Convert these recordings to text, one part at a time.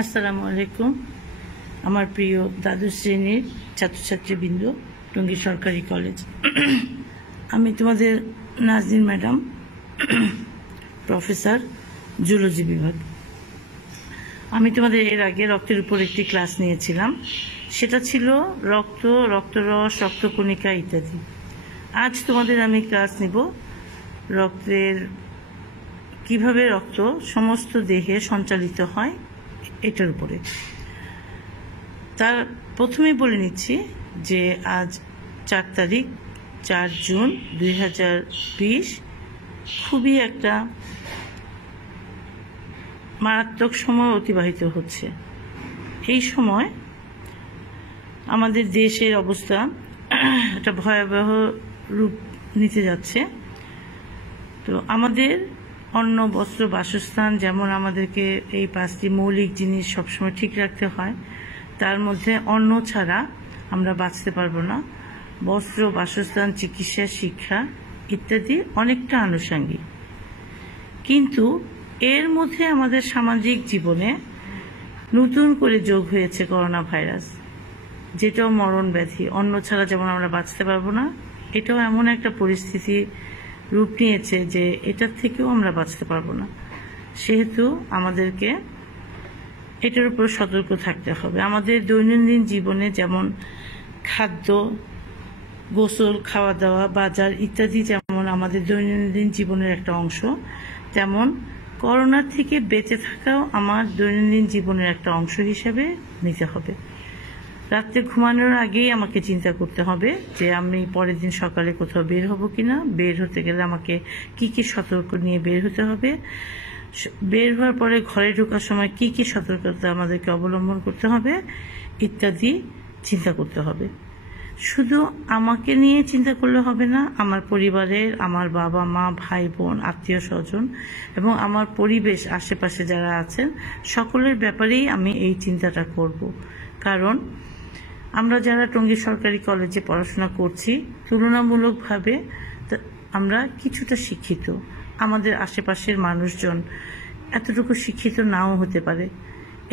আসসালামু আলাইকুম। আমার প্রিয় দ্বাদশ শ্রেণীর ছাত্রছাত্রীবৃন্দ, টঙ্গী সরকারি কলেজ। আমি তোমাদের নাজনীন ম্যাডাম, প্রফেসর, জুলজি বিভাগ। আমি তোমাদের এর আগে রক্তের উপর একটি ক্লাস নিয়েছিলাম। সেটা ছিল রক্ত, রক্তরস, রক্তকণিকা ইত্যাদি। আজ তোমাদের আমি ক্লাস নিব রক্তের কিভাবে রক্ত সমস্ত দেহে সঞ্চালিত হয় এটার উপরে। তার প্রথমেই বলে নিচ্ছি যে আজ 4 জুন 2020 খুবই একটা মারাত্মক সময় অতিবাহিত হচ্ছে। এই সময় আমাদের দেশের অবস্থা একটা ভয়াবহ রূপ নিতে যাচ্ছে। তো আমাদের অন্ন, বস্ত্র, বাসস্থান, যেমন আমাদেরকে এই 5টি মৌলিক জিনিস সবসময় ঠিক রাখতে হয়, তার মধ্যে অন্ন ছাড়া আমরা বাঁচতে পারবো না। বস্ত্র, বাসস্থান, চিকিৎসা, শিক্ষা ইত্যাদি অনেকটা আনুষঙ্গিক। কিন্তু এর মধ্যে আমাদের সামাজিক জীবনে নতুন করে যোগ হয়েছে করোনা ভাইরাস, যেটাও মরণ ব্যাধি। অন্ন ছাড়া যেমন আমরা বাঁচতে পারবো না, এটাও এমন একটা পরিস্থিতি রূপ নিয়েছে যে এটার থেকেও আমরা বাঁচতে পারবো না। সেহেতু আমাদেরকে এটার উপর সতর্ক থাকতে হবে। আমাদের দৈনন্দিন জীবনে যেমন খাদ্য, গোসল, খাওয়া দাওয়া, বাজার ইত্যাদি যেমন আমাদের দৈনন্দিন জীবনের একটা অংশ, তেমন করোনা থেকে বেঁচে থাকাও আমার দৈনন্দিন জীবনের একটা অংশ হিসেবে নিতে হবে। রাত্রে ঘুমানোর আগেই আমাকে চিন্তা করতে হবে যে আমি পরের দিন সকালে কোথাও বের হব কিনা, বের হতে গেলে আমাকে কি কি সতর্ক নিয়ে বের হতে হবে, বের হওয়ার পরে ঘরে ঢোকার সময় কি কি সতর্কতা আমাদেরকে অবলম্বন করতে হবে ইত্যাদি চিন্তা করতে হবে। শুধু আমাকে নিয়ে চিন্তা করলে হবে না, আমার পরিবারের, আমার বাবা মা, ভাই বোন, আত্মীয় স্বজন এবং আমার পরিবেশ, আশেপাশে যারা আছেন সকলের ব্যাপারেই আমি এই চিন্তাটা করব। কারণ আমরা যারা টঙ্গী সরকারি কলেজে পড়াশোনা করছি, তুলনামূলকভাবে আমরা কিছুটা শিক্ষিত। আমাদের আশেপাশের মানুষজন এতটুকু শিক্ষিত নাও হতে পারে।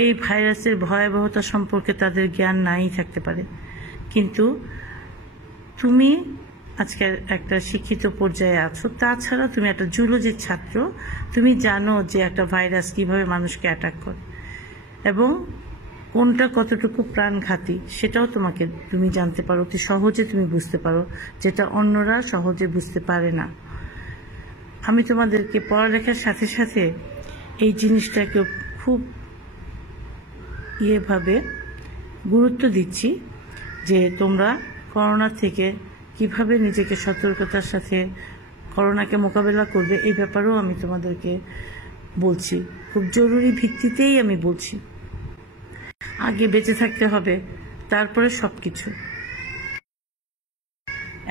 এই ভাইরাসের ভয়াবহতা সম্পর্কে তাদের জ্ঞান নাই থাকতে পারে। কিন্তু তুমি আজকে একটা শিক্ষিত পর্যায়ে আছো, তাছাড়া তুমি একটা জুলজির ছাত্র, তুমি জানো যে একটা ভাইরাস কিভাবে মানুষকে অ্যাটাক করে এবং কোনটা কতটুকু প্রাণঘাতী সেটাও তুমি জানতে পারো, অতি সহজে তুমি বুঝতে পারো, যেটা অন্যরা সহজে বুঝতে পারে না। আমি তোমাদেরকে পড়ালেখার সাথে সাথে এই জিনিসটাকে খুব ভাবে গুরুত্ব দিচ্ছি যে তোমরা করোনা থেকে কিভাবে নিজেকে সতর্কতার সাথে করোনাকে মোকাবেলা করবে, এই ব্যাপারেও আমি তোমাদেরকে বলছি। খুব জরুরি ভিত্তিতেই আমি বলছি। আগে বেঁচে থাকতে হবে, তারপরে সবকিছু।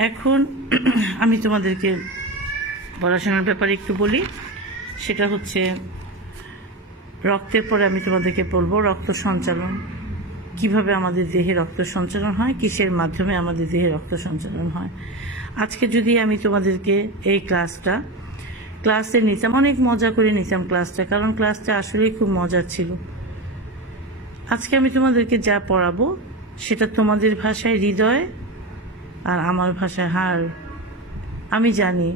এখন আমি তোমাদেরকে পড়াশোনার ব্যাপারে একটু বলি। সেটা হচ্ছে রক্তের পরে আমি তোমাদেরকে বলবো রক্ত সঞ্চালন, কিভাবে আমাদের দেহে রক্ত সঞ্চালন হয়, কিসের মাধ্যমে আমাদের দেহে রক্ত সঞ্চালন হয়। আজকে যদি আমি তোমাদেরকে এই ক্লাসে নিতাম, অনেক মজা করে নিতাম ক্লাসটা, কারণ ক্লাসটা আসলেই খুব মজার ছিল। আজকে আমি তোমাদেরকে যা পড়াবো সেটা তোমাদের ভাষায় হৃদয় আর আমার ভাষায় হাড়। আমি জানি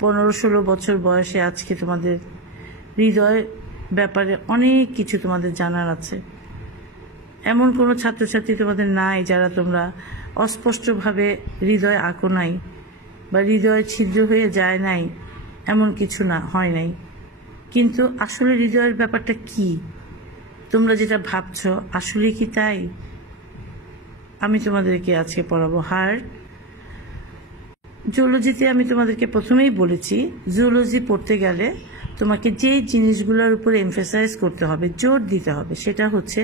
15-16 বছর বয়সে আজকে তোমাদের হৃদয় ব্যাপারে অনেক কিছু তোমাদের জানার আছে। এমন কোনো ছাত্রছাত্রী তোমাদের নাই যারা তোমরা অস্পষ্টভাবে হৃদয় আঁকো নাই বা হৃদয় ছিদ্র হয়ে যায় নাই, এমন কিছু হয় নাই। কিন্তু আসলে হৃদয়ের ব্যাপারটা কি, তোমরা যেটা ভাবছো আসলে কি তাই? আমি তোমাদেরকে আজকে পড়াবো হার্ট। জুলজিতে আমি তোমাদেরকে প্রথমেই বলেছি, জুলজি পড়তে গেলে তোমাকে যে জিনিসগুলোর উপর এমফাসাইজ করতে হবে, জোর দিতে হবে, সেটা হচ্ছে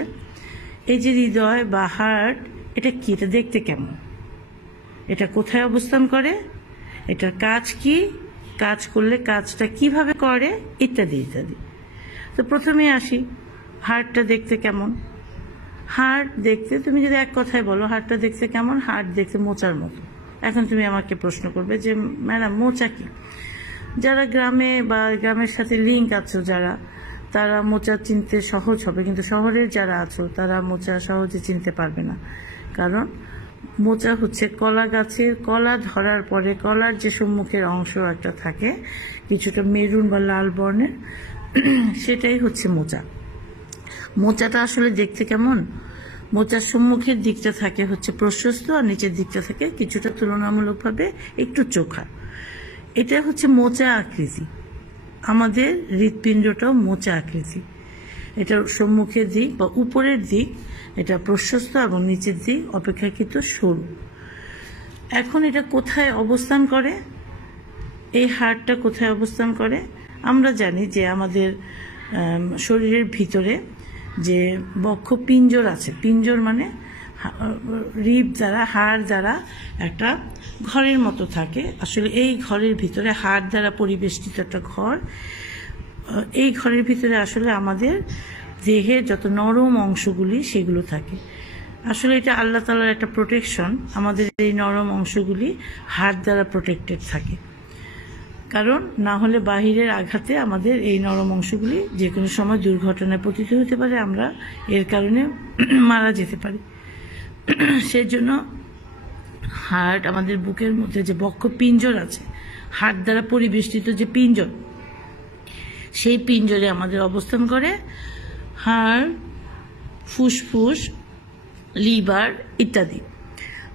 এই যে হৃদয় বা হার্ট, এটা কি, এটা দেখতে কেমন, এটা কোথায় অবস্থান করে, এটার কাজ কি, কাজ করলে কাজটা কিভাবে করে ইত্যাদি ইত্যাদি। তো প্রথমে আসি, হার্টটা দেখতে কেমন। হার্ট দেখতে তুমি যদি এক কথায় বলো হার্টটা দেখতে কেমন, হার্ট দেখতে মোচার মতো। এখন তুমি আমাকে প্রশ্ন করবে যে ম্যাডাম মোচা কি? যারা গ্রামে বা গ্রামের সাথে লিঙ্ক আছো যারা, তারা মোচা চিনতে সহজ হবে, কিন্তু শহরের যারা আছো তারা মোচা সহজে চিনতে পারবে না। কারণ মোচা হচ্ছে কলা গাছের কলা ধরার পরে কলার যে সম্মুখের অংশ একটা থাকে কিছুটা মেরুন বা লাল বর্ণের, সেটাই হচ্ছে মোচা। মোচাটা আসলে দেখতে কেমন? মোচার সম্মুখের দিকটা থাকে হচ্ছে প্রশস্ত আর নিচের দিকটা থাকে কিছুটা তুলনামূলকভাবে একটু চোখা। এটা হচ্ছে মোচা আকৃতি। আমাদের হৃৎপিণ্ডটাও মোচা আকৃতি। এটার সম্মুখের দিক বা উপরের দিক এটা প্রশস্ত এবং নিচের দিক অপেক্ষাকৃত সরু। এখন এটা কোথায় অবস্থান করে? এই হাড়টা কোথায় অবস্থান করে? আমরা জানি যে আমাদের শরীরের ভিতরে যে বক্ষ পিঞ্জর আছে, পিঞ্জর মানে রিব দ্বারা হাড় দ্বারা একটা ঘরের মতো থাকে। আসলে এই ঘরের ভিতরে হাড় দ্বারা পরিবেষ্টিত একটা ঘর। এই ঘরের ভিতরে আসলে আমাদের দেহের যত নরম অংশগুলি সেগুলো থাকে। আসলে এটা আল্লাহ তাআলার একটা প্রোটেকশন। আমাদের এই নরম অংশগুলি হাড় দ্বারা প্রোটেক্টেড থাকে, কারণ না হলে বাহিরের আঘাতে আমাদের এই নরম অংশগুলি যে কোনো সময় দুর্ঘটনায় পতিত হতে পারে, আমরা এর কারণে মারা যেতে পারি। সেজন্য হার্ট আমাদের বুকের মধ্যে যে বক্ষ পিঞ্জর আছে, হাড় দ্বারা পরিবেষ্টিত যে পিঞ্জর, সেই পিঞ্জরে আমাদের অবস্থান করে হাড়, ফুসফুস, লিভার ইত্যাদি।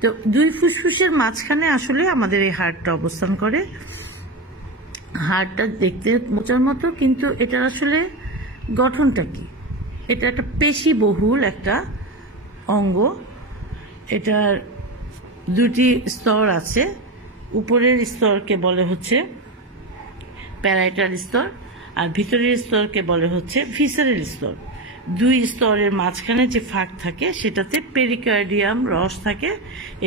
তো দুই ফুসফুসের মাঝখানে আসলে আমাদের এই হাড়টা অবস্থান করে। হাড়টা দেখতে মোচার মতো, কিন্তু এটা আসলে গঠনটা কি? এটা একটা পেশিবহুল একটা অঙ্গ। এটার দুটি স্তর আছে। উপরের স্তরকে বলে হচ্ছে প্যারাইটাল স্তর, আর ভিতরের স্তরকে বলে হচ্ছে ভিসারেল স্তর। দুই স্তরের মাঝখানে যে ফাঁক থাকে সেটাতে পেরিকার্ডিয়াম রস থাকে।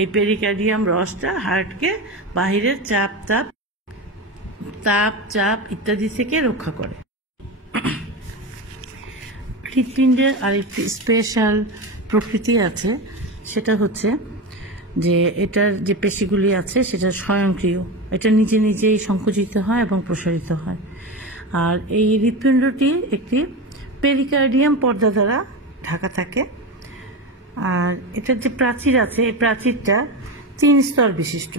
এই পেরিকার্ডিয়াম রসটা হার্টকে বাহিরের চাপ ইত্যাদি থেকে রক্ষা করে। হৃৎপিণ্ডের আরেকটি স্পেশাল প্রকৃতি আছে, সেটা হচ্ছে যে এটার যে পেশিগুলি আছে সেটা স্বয়ংক্রিয়। এটা নিজে নিজেই সংকুচিত হয় এবং প্রসারিত হয়। আর এই হৃৎপিণ্ডটি একটি পেরিকার্ডিয়াম পর্দা দ্বারা ঢাকা থাকে। আর এটার যে প্রাচীর আছে, এই প্রাচীরটা 3 স্তর বিশিষ্ট।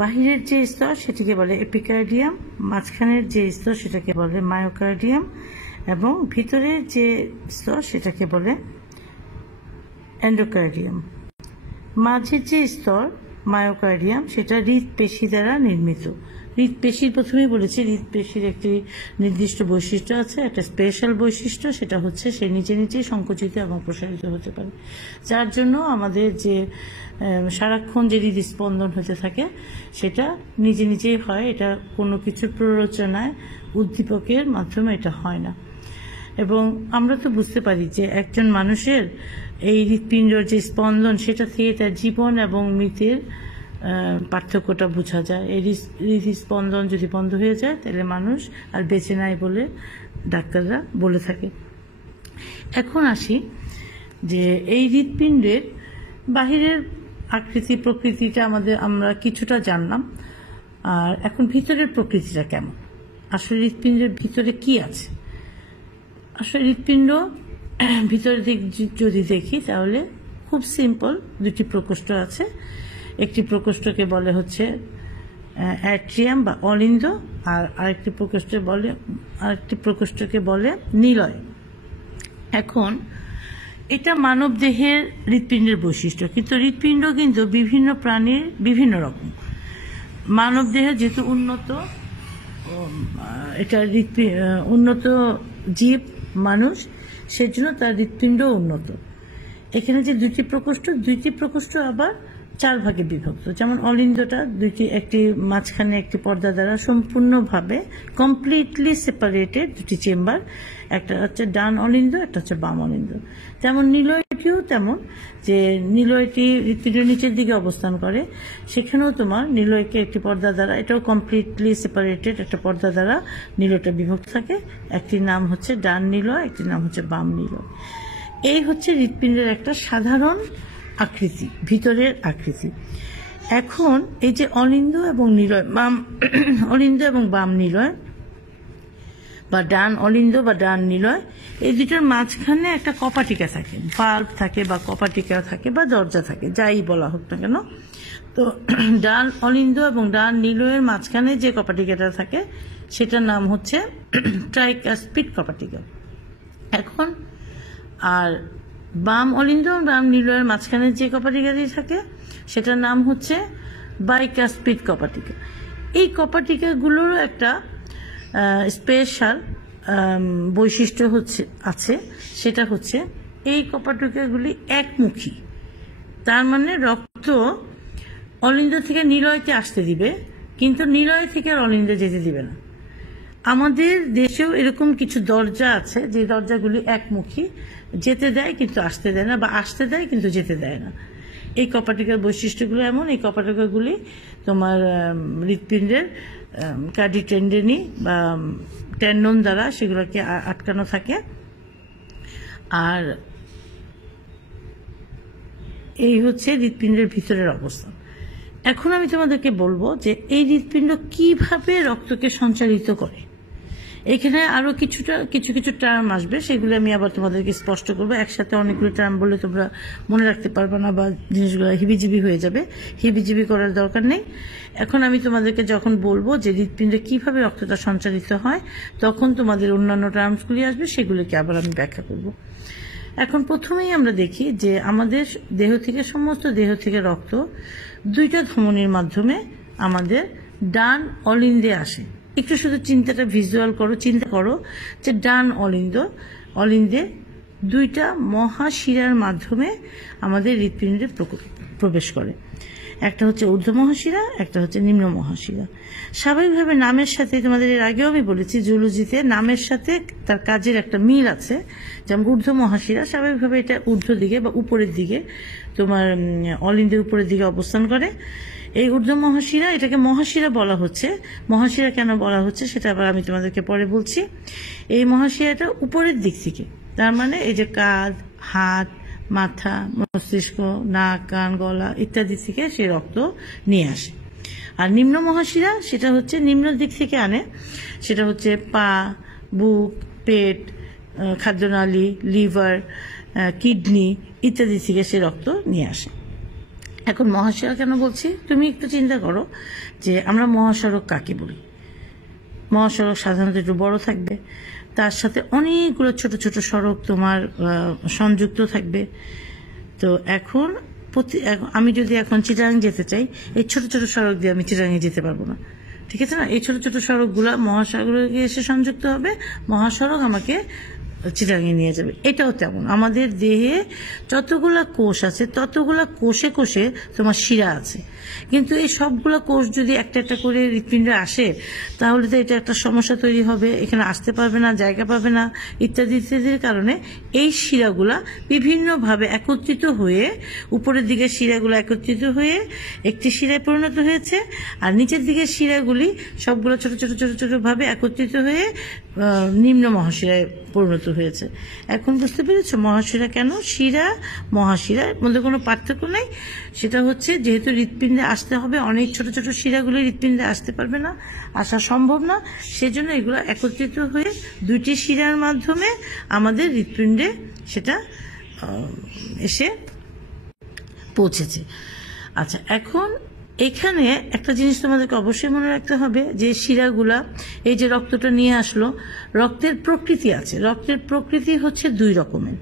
বাহিরের যে স্তর সেটিকে বলে এপিকার্ডিয়াম, মাঝখানের যে স্তর সেটাকে বলে মায়োকার্ডিয়াম, এবং ভিতরের যে স্তর সেটাকে বলে এন্ডোকার্ডিয়াম। মাঝের যে স্তর মায়োকার্ডিয়াম সেটা হৃৎপেশি দ্বারা নির্মিত। হৃৎপেশির প্রথমেই বলেছি, হৃৎপেশির একটি নির্দিষ্ট বৈশিষ্ট্য আছে, একটা স্পেশাল বৈশিষ্ট্য, সেটা হচ্ছে সে নিজে নিজেই সংকুচিত এবং প্রসারিত হতে পারে, যার জন্য আমাদের যে সারাক্ষণ যে হৃদস্পন্দন হতে থাকে সেটা নিজে নিজেই হয়। এটা কোনো কিছুর প্ররোচনায়, উদ্দীপকের মাধ্যমে এটা হয় না। এবং আমরা তো বুঝতে পারি যে একজন মানুষের এই হৃৎপিণ্ডর যে স্পন্দন সেটা থেকে তার জীবন এবং মৃত্যুর পার্থক্যটা বোঝা যায়। এই হৃদস্পন্দন যদি বন্ধ হয়ে যায় তাহলে মানুষ আর বেঁচে নাই বলে ডাক্তাররা বলে থাকে। এখন আসি যে এই হৃৎপিণ্ডের বাহিরের আকৃতি প্রকৃতিটা আমরা কিছুটা জানলাম, আর এখন ভিতরের প্রকৃতিটা কেমন? আসলে হৃৎপিণ্ডের ভিতরে কি আছে? আসলে হৃৎপিণ্ড ভিতরের দিক যদি দেখি তাহলে খুব সিম্পল, দুটি প্রকোষ্ঠ আছে। একটি প্রকোষ্ঠকে বলে হচ্ছে অ্যাট্রিয়াম বা অলিন্দ, আর আরেকটি প্রকোষ্ঠকে বলে নিলয়। এখন এটা মানব দেহের হৃৎপিণ্ডের বৈশিষ্ট্য, কিন্তু হৃৎপিণ্ড কিন্তু বিভিন্ন প্রাণীর বিভিন্ন রকম। মানব দেহে যেহেতু উন্নত জীব মানুষ, সেজন্য তার হৃৎপিণ্ড উন্নত। এখানে যে দুটি প্রকোষ্ঠ আবার 4 ভাগে বিভক্ত। যেমন অলিন্দটা একটি মাঝখানে একটি পর্দা দ্বারা সম্পূর্ণভাবে কমপ্লিটলি সেপারেটেড দুটি চেম্বার, একটা হচ্ছে ডান অলিন্দ, একটা হচ্ছে বাম অলিন্দ। তেমন নিলয়টিও তেমন, যে নিলয়টি হৃৎপিণ্ডের নিচের দিকে অবস্থান করে, সেখানেও তোমার নিলয়কে একটি পর্দা দ্বারা, এটাও কমপ্লিটলি সেপারেটেড একটা পর্দা দ্বারা নিলয়টা বিভক্ত থাকে। একটির নাম হচ্ছে ডান নিলয়, একটির নাম হচ্ছে বাম নিলয়। এই হচ্ছে হৃৎপিণ্ডের একটা সাধারণ আকৃতি, ভিতরের আকৃতি। এখন এই যে অলিন্দ এবং নিলয়, অলিন্দ এবং বাম নিলয়, বা ডান অলিন্দ বা ডান নিলয়, এই দুটোর মাঝখানে একটা কপাটিকা থাকে, ভাল্ব থাকে বা কপাটিকা থাকে বা দরজা থাকে, যাই বলা হোক না কেন। তো ডান অলিন্দ এবং ডান নিলয়ের মাঝখানে যে কপাটিকাটা থাকে সেটার নাম হচ্ছে ট্রাইকাসপিড কপাটিকা। এখন আর বাম অলিন্দ এবং বাম নিলয়ের মাঝখানে যে কপাটিকাটি থাকে সেটার নাম হচ্ছে বাইকাসপিড কপাটিকা। এই কপাটিকাগুলোর একটা স্পেশাল বৈশিষ্ট্য আছে, সেটা হচ্ছে এই কপাটিকাগুলি একমুখী। তার মানে রক্ত অলিন্দ থেকে নিলয়তে আসতে দিবে, কিন্তু নিলয় থেকে আর অলিন্দে যেতে দিবে না। আমাদের দেশেও এরকম কিছু দরজা আছে যে দরজাগুলি একমুখী, যেতে দেয় কিন্তু আসতে দেয় না, বা আসতে দেয় কিন্তু যেতে দেয় না। এই কপাটিকার বৈশিষ্ট্যগুলো এমন। এই কপাটিকাগুলি তোমার হৃৎপিণ্ডের কার্ডি টেন্ডেনি বা টেন্ডন দ্বারা সেগুলোকে আটকানো থাকে। আর এই হচ্ছে হৃৎপিণ্ডের ভিতরের অবস্থা। এখন আমি তোমাদেরকে বলবো যে এই হৃৎপিণ্ড কিভাবে রক্তকে সঞ্চালিত করে। এখানে আরো কিছু কিছু টার্ম আসবে, সেগুলো আমি আবার তোমাদেরকে স্পষ্ট করবো। একসাথে অনেকগুলো টার্ম বললে তোমরা মনে রাখতে পারবে না বা জিনিসগুলো হিবিজিবি হয়ে যাবে। হিবিজিবি করার দরকার নেই। এখন আমি তোমাদেরকে যখন বলবো যে হৃৎপিণ্ডে কিভাবে রক্তটা সঞ্চালিত হয়, তখন তোমাদের অন্যান্য টার্মসগুলি আসবে, সেগুলোকে আবার আমি ব্যাখ্যা করব। এখন প্রথমেই আমরা দেখি যে আমাদের সমস্ত দেহ থেকে রক্ত দুইটা ধমনির মাধ্যমে আমাদের ডান অলিন্দে আসে। একটু শুধু চিন্তা করো যে ডান অলিন্দে দুইটা মহাশিরার মাধ্যমে আমাদের হৃৎপিণ্ডে প্রবেশ করে। একটা হচ্ছে ঊর্ধ্ব মহাশিরা, একটা হচ্ছে নিম্ন মহাশিরা। স্বাভাবিকভাবে নামের সাথে, তোমাদের এর আগেও আমি বলেছি জুলজিতে নামের সাথে তার কাজের একটা মিল আছে। যেমন ঊর্ধ্ব মহাশিরা, স্বাভাবিকভাবে এটা ঊর্ধ্ব দিকে বা উপরের দিকে, তোমার অলিন্দের উপরের দিকে অবস্থান করে। এই ঊর্ধ্ব মহাশিরা, এটাকে মহাশিরা বলা হচ্ছে। মহাশিরা কেন বলা হচ্ছে সেটা আবার আমি তোমাদেরকে পরে বলছি। এই মহাশিরাটা উপরের দিক থেকে, তার মানে এই যে কাঁধ, হাত, মাথা, মস্তিষ্ক, নাক, কান, গলা ইত্যাদি থেকে সে রক্ত নিয়ে আসে। আর নিম্ন মহাশিরা সেটা হচ্ছে নিম্ন দিক থেকে আনে, সেটা হচ্ছে পা, বুক, পেট, খাদ্যনালী, লিভার, কিডনি ইত্যাদি থেকে সে রক্ত নিয়ে আসে। এখন মহাশিরা কেন বলছি, তুমি একটু চিন্তা করো যে আমরা মহাসড়ক কাকে বলি। মহাসড়ক সাধারণত একটু বড় থাকবে, তার সাথে অনেকগুলো ছোট ছোট সড়ক তোমার সংযুক্ত থাকবে। তো এখন আমি যদি এখন চিটাগাং যেতে চাই, এই ছোট ছোট সড়ক দিয়ে আমি চিটাগাঙে যেতে পারবো না, ঠিক আছে না? এই ছোট ছোট সড়কগুলো মহাসাগরে এসে সংযুক্ত হবে, মহাসড়ক আমাকে চিটাগাঙে নিয়ে যাবে। এটাও তেমন, আমাদের দেহে যতগুলা কোষ আছে ততগুলা কোষে কোষে তোমার শিরা আছে, কিন্তু এই সবগুলা কোষ যদি একটা একটা করে হৃৎপিণ্ডে আসে তাহলে তো এটা একটা সমস্যা তৈরি হবে, এখানে আসতে পারবে না, জায়গা পাবে না ইত্যাদি ইত্যাদির কারণে এই শিরাগুলা বিভিন্নভাবে একত্রিত হয়ে, উপরের দিকে শিরাগুলো একত্রিত হয়ে একটি শিরায় পরিণত হয়েছে, আর নিচের দিকে শিরাগুলি সবগুলো ছোট ছোট ছোট ছোট ভাবে একত্রিত হয়ে নিম্ন মহাশিরায় পরিণত হয়েছে। এখন বুঝতে পেরেছো মহাশিরা কেন? শিরা মহাশিরার মধ্যে কোনো পার্থক্য নেই। সেটা হচ্ছে যেহেতু হৃৎপিণ্ডে আসতে হবে, অনেক ছোট ছোট শিরাগুলি হৃৎপিণ্ডে আসতে পারবে না, আসা সম্ভব না, সেজন্য এগুলো একত্রিত হয়ে দুইটি শিরার মাধ্যমে আমাদের হৃৎপিণ্ডে সেটা এসে পৌঁছেছে। আচ্ছা, এখন এখানে একটা জিনিস তোমাদেরকে অবশ্যই মনে রাখতে হবে যে শিরাগুলা এই যে রক্তটা নিয়ে আসলো, রক্তের প্রকৃতি আছে। রক্তের প্রকৃতি হচ্ছে দুই রকমের,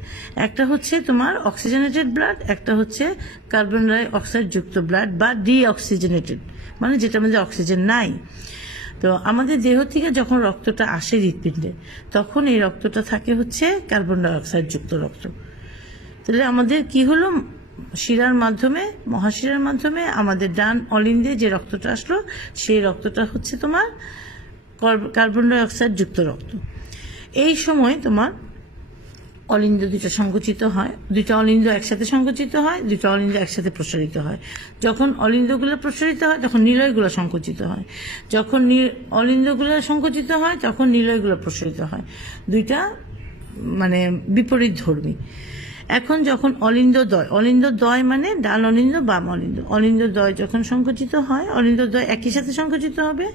একটা হচ্ছে তোমার অক্সিজেনেটেড ব্লাড, একটা হচ্ছে কার্বন ডাই অক্সাইড যুক্ত ব্লাড বা ডিঅক্সিজেনেটেড, মানে যেটার মধ্যে অক্সিজেন নাই। তো আমাদের দেহ থেকে যখন রক্তটা আসে হৃৎপিণ্ডে, তখন এই রক্তটা থাকে হচ্ছে কার্বন ডাই অক্সাইড যুক্ত রক্ত। তাহলে আমাদের কি হলো, শিরার মাধ্যমে, মহাশিরার মাধ্যমে আমাদের ডান অলিন্দে যে রক্তটা আসলো সেই রক্তটা হচ্ছে তোমার কার্বন ডাই অক্সাইড যুক্ত রক্ত। এই সময় তোমার অলিন্দ দুটো সংকুচিত হয়, দুইটা অলিন্দ একসাথে সংকুচিত হয়, দুইটা অলিন্দ একসাথে প্রসারিত হয়। যখন অলিন্দগুলো প্রসারিত হয় তখন নিলয়গুলো সংকুচিত হয়, যখন অলিন্দগুলো সংকুচিত হয় তখন নিলয়গুলো প্রসারিত হয়। দুইটা মানে বিপরীত ধর্মী। এখন যখন অলিন্দদ্বয় মানে ডান অলিন্দ বাম অলিন্দ, অলিন্দদ্বয় যখন সংকুচিত হয়, অলিন্দদ্বয় একই সাথে সংকুচিত হবে,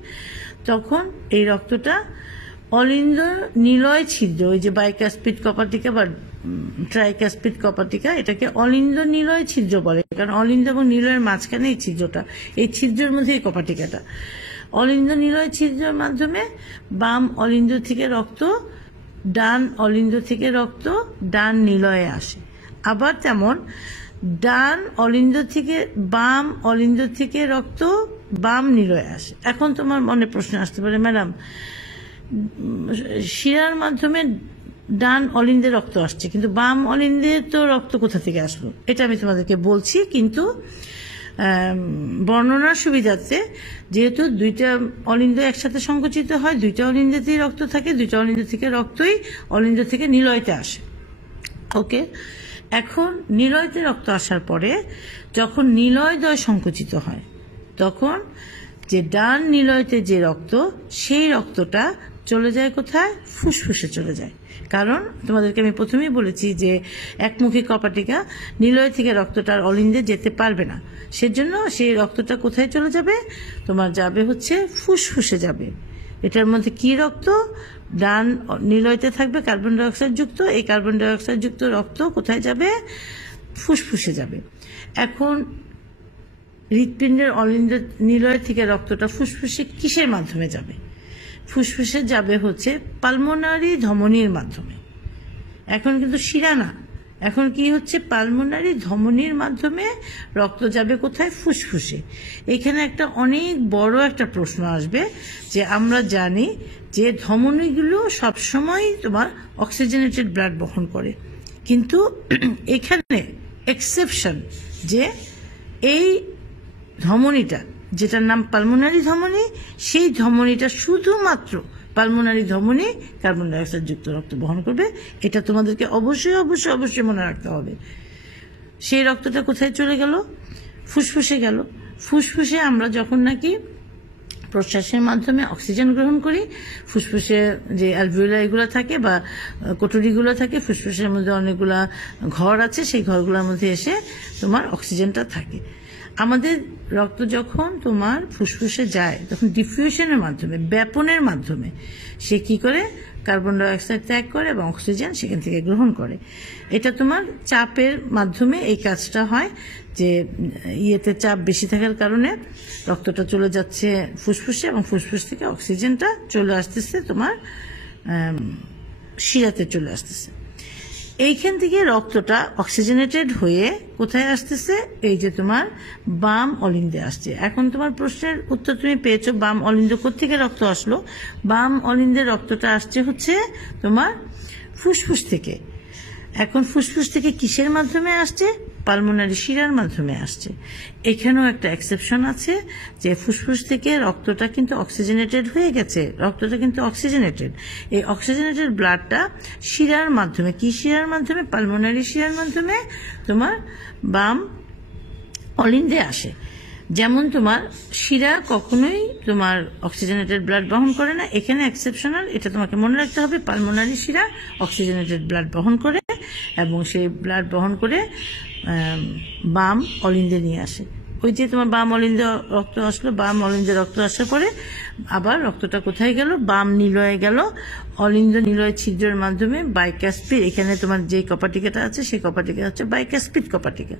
তখন এই রক্তটা অলিন্দ নিলয় ছিদ্র, ওই যে বাইকাসপিড কপাটিকা বা ট্রাইকাসপিড কপাটিকা, এটাকে অলিন্দ নিলয় ছিদ্র বলে, কারণ অলিন্দ এবং নিলয়ের মাঝখানে এই ছিদ্রটা, এই ছিদ্রের মধ্যে এই কপাটিকাটা। অলিন্দ নিলয় ছিদ্রের মাধ্যমে বাম অলিন্দ থেকে রক্ত ডান অলিন্দ থেকে রক্ত ডান নিলয়ে আসে। আবার তেমন ডান অলিন্দ থেকে বাম অলিন্দ থেকে রক্ত বাম নিলয়ে আসে। এখন তোমার মনে প্রশ্ন আসতে পারে, ম্যাডাম শিরার মাধ্যমে ডান অলিন্দে রক্ত আসছে, কিন্তু বাম অলিন্দে তো রক্ত কোথা থেকে আসলো? এটা আমি তোমাদেরকে বলছি, কিন্তু বর্ণনার সুবিধার্থে, যেহেতু দুইটা অলিন্দ একসাথে সংকুচিত হয়, দুইটা অলিন্দেতেই রক্ত থাকে, দুইটা অলিন্দ থেকে রক্তই অলিন্দ থেকে নিলয়তে আসে। ওকে, এখন নিলয়তে রক্ত আসার পরে যখন নিলয়দ্বয় সংকুচিত হয়, তখন যে ডান নিলয়তে যে রক্ত, সেই রক্তটা চলে যায় কোথায়? ফুসফুসে চলে যায়। কারণ তোমাদেরকে আমি প্রথমেই বলেছি যে একমুখী কপাটিকা, নিলয় থেকে রক্তটা আর অলিন্দে যেতে পারবে না, সেজন্য সেই রক্তটা কোথায় চলে যাবে? তোমার যাবে হচ্ছে ফুসফুসে যাবে। এটার মধ্যে কি রক্ত? ডান নিলয়তে থাকবে কার্বন ডাইঅক্সাইড যুক্ত, এই কার্বন ডাইঅক্সাইড যুক্ত রক্ত কোথায় যাবে? ফুসফুসে যাবে। এখন হৃৎপিণ্ডের অলিন্দ নিলয় থেকে রক্তটা ফুসফুসে কিসের মাধ্যমে যাবে? ফুসফুসে যাবে হচ্ছে পালমোনারি ধমনীর মাধ্যমে। এখন কিন্তু শিরা না, এখন কি হচ্ছে? পালমোনারি ধমনীর মাধ্যমে রক্ত যাবে কোথায়? ফুসফুসে। এখানে একটা অনেক বড় একটা প্রশ্ন আসবে, যে আমরা জানি যে ধমনীগুলো সবসময় তোমার অক্সিজেনেটেড ব্লাড বহন করে, কিন্তু এখানে এক্সেপশন, যে এই ধমনীটা যেটার নাম পালমোনারি ধমনী, সেই ধমনীটা শুধুমাত্র পালমোনারি ধমনী কার্বন ডাইঅক্সাইড যুক্ত রক্ত বহন করবে। এটা তোমাদেরকে অবশ্যই অবশ্যই অবশ্যই মনে রাখতে হবে। সেই রক্তটা কোথায় চলে গেল? ফুসফুসে গেল। ফুসফুসে আমরা যখন নাকি প্রশ্বাসের মাধ্যমে অক্সিজেন গ্রহণ করি, ফুসফুসে যে অ্যালভিওলাইগুলো থাকে বা কোটরিগুলো থাকে, ফুসফুসের মধ্যে অনেকগুলা ঘর আছে, সেই ঘরগুলোর মধ্যে এসে তোমার অক্সিজেনটা থাকে। আমাদের রক্ত যখন তোমার ফুসফুসে যায়, তখন ডিফিউশনের মাধ্যমে, ব্যাপনের মাধ্যমে সে কি করে? কার্বন ডাইঅক্সাইড ত্যাগ করে এবং অক্সিজেন সেখান থেকে গ্রহণ করে। এটা তোমার চাপের মাধ্যমে এই কাজটা হয়, যে ইয়েতে চাপ বেশি থাকার কারণে রক্তটা চলে যাচ্ছে ফুসফুসে, এবং ফুসফুস থেকে অক্সিজেনটা চলে আসতেছে তোমার শিরাতে চলে আসতেছে। এইখান থেকে রক্তটা অক্সিজেনেটেড হয়ে কোথায় আসতেছে? এই যে তোমার বাম অলিন্দে আসছে। এখন তোমার প্রশ্নের উত্তর তুমি পেয়েছো, বাম অলিন্দ কোত্থেকে রক্ত আসলো? বাম অলিন্দের রক্তটা আসছে হচ্ছে তোমার ফুসফুস থেকে। এখন ফুসফুস থেকে কিসের মাধ্যমে আসছে? পালমোনারি শিরার মাধ্যমে আসছে। এখানেও একটা এক্সেপশন আছে, যে ফুসফুস থেকে রক্তটা কিন্তু অক্সিজেনেটেড হয়ে গেছে, রক্তটা কিন্তু অক্সিজেনেটেড। এই অক্সিজেনেটেড ব্লাডটা শিরার মাধ্যমে, কি শিরার মাধ্যমে? পালমোনারি শিরার মাধ্যমে তোমার বাম অলিন্দে আসে। যেমন তোমার শিরা কখনোই তোমার অক্সিজেনেটেড ব্লাড বহন করে না, এখানে এক্সেপশনাল, এটা তোমাকে মনে রাখতে হবে। পালমোনারি শিরা অক্সিজেনেটেড ব্লাড বহন করে, এবং সেই ব্লাড বহন করে বাম অলিন্দে নিয়ে আসে। ওই যে তোমার বাম অলিন্দে রক্ত আসলো, বাম অলিন্দে রক্ত আসার পরে আবার রক্তটা কোথায় গেল? বাম নিলয়ে গেল, অলিন্দ নিলয় ছিদ্রের মাধ্যমে বাইকাসপিড। এখানে তোমার যে কপাটিকাটা আছে, সেই কপাটিকা হচ্ছে বাইকাসপিড কপাটিকা।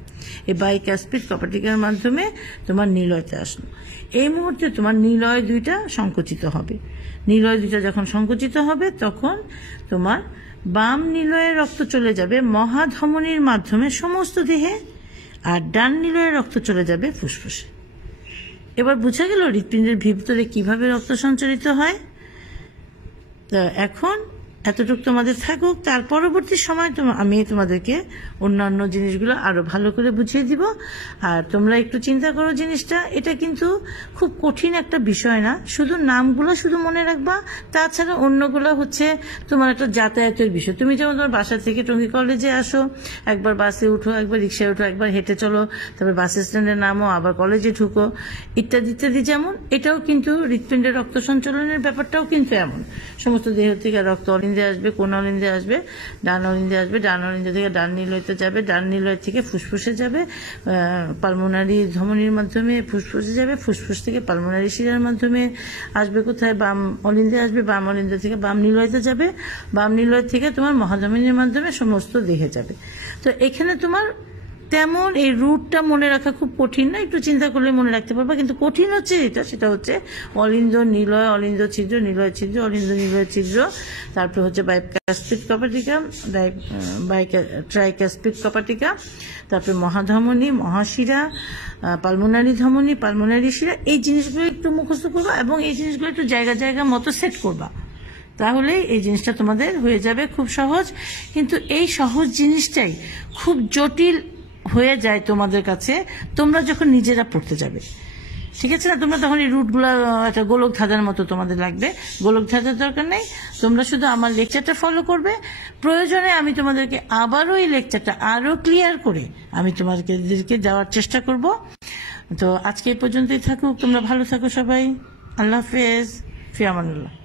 এই বাইকাসপিড কপাটিকার মাধ্যমে তোমার নিলয়তে আসলো। এই মুহূর্তে তোমার নিলয় দুইটা সংকুচিত হবে। নিলয় দুইটা যখন সংকুচিত হবে, তখন তোমার বাম নিলয়ের রক্ত চলে যাবে মহাধমনীর মাধ্যমে সমস্ত দেহে, আর ডান নিলয়ের রক্ত চলে যাবে ফুসফুসে। এবার বোঝা গেল হৃৎপিণ্ডের ভিতরে কিভাবে রক্ত সঞ্চারিত হয়। এখন এতটুকু তোমাদের থাকুক, তার পরবর্তী সময় আমি তোমাদেরকে অন্যান্য জিনিসগুলো আরো ভালো করে বুঝিয়ে দিব। আর তোমরা একটু চিন্তা করো জিনিসটা, এটা কিন্তু খুব কঠিন একটা বিষয় না, শুধু নামগুলো শুধু মনে রাখবা, তাছাড়া অন্যগুলো হচ্ছে তোমার একটা যাতায়াতের বিষয়। তুমি যেমন তোমার বাসা থেকে টঙ্গী কলেজে আসো, একবার বাসে উঠো, একবার রিক্সায় উঠো, একবার হেঁটে চলো, তারপর বাস স্ট্যান্ডে নামো, আবার কলেজে ঢুকো, ইত্যাদি ইত্যাদি। যেমন এটাও কিন্তু হৃৎপিণ্ডের রক্ত সঞ্চালনের ব্যাপারটাও কিন্তু এমন, সমস্ত দেহ থেকে রক্ত অলিন্দ অলিন্দে আসবে, কোন অলিন্দে আসবে, ডান অলিন্দে আসবে, ডান অলিন্দ থেকে ডান নীলয়তে যাবে, ডান নীলয় থেকে ফুসফুসে যাবে, পালমোনারি ধমনির মাধ্যমে ফুসফুসে যাবে, ফুসফুস থেকে পালমোনারি শিরার মাধ্যমে আসবে কোথায়, বাম অলিন্দে আসবে, বাম অলিন্দ থেকে বাম নীলয়তে যাবে, বাম নীলয় থেকে তোমার মহাধমনির মাধ্যমে সমস্ত দেহে যাবে। তো এখানে তোমার তেমন এই রুটটা মনে রাখা খুব কঠিন না, একটু চিন্তা করলে মনে রাখতে পারবা, কিন্তু কঠিন হচ্ছে সেটা হচ্ছে অলিন্দ নিলয়, অলিন্দ ছিদ্র, নিলয় ছিদ্র, অলিন্দ নিলয় ছিদ্র, তারপর হচ্ছে বাইকাস্পিড কপাটিকা, ট্রাইকাস্পিড কপাটিকা, তারপরে মহাধমনী, মহাশিরা, পালমোনারি ধমনী, পালমোনারি শিরা। এই জিনিসগুলো একটু মুখস্থ করবা এবং এই জিনিসগুলো একটু জায়গা জায়গা মতো সেট করবা, তাহলে এই জিনিসটা তোমাদের হয়ে যাবে খুব সহজ। কিন্তু এই সহজ জিনিসটাই খুব জটিল হয়ে যায় তোমাদের কাছে তোমরা যখন নিজেরা পড়তে যাবে, ঠিক আছে না? তোমরা তখন এই রুটগুলো একটা গোলক ধাঁধার মতো তোমাদের লাগবে। গোলক ধাঁধার দরকার নেই, তোমরা শুধু আমার লেকচারটা ফলো করবে। প্রয়োজনে আমি তোমাদেরকে আবারও এই লেকচারটা আরো ক্লিয়ার করে আমি তোমাদেরকে দেওয়ার চেষ্টা করব। তো আজকে এই পর্যন্তই থাকুক, তোমরা ভালো থাকো সবাই। আল্লাহ হাফেজ, ফি আমানুল্লাহ।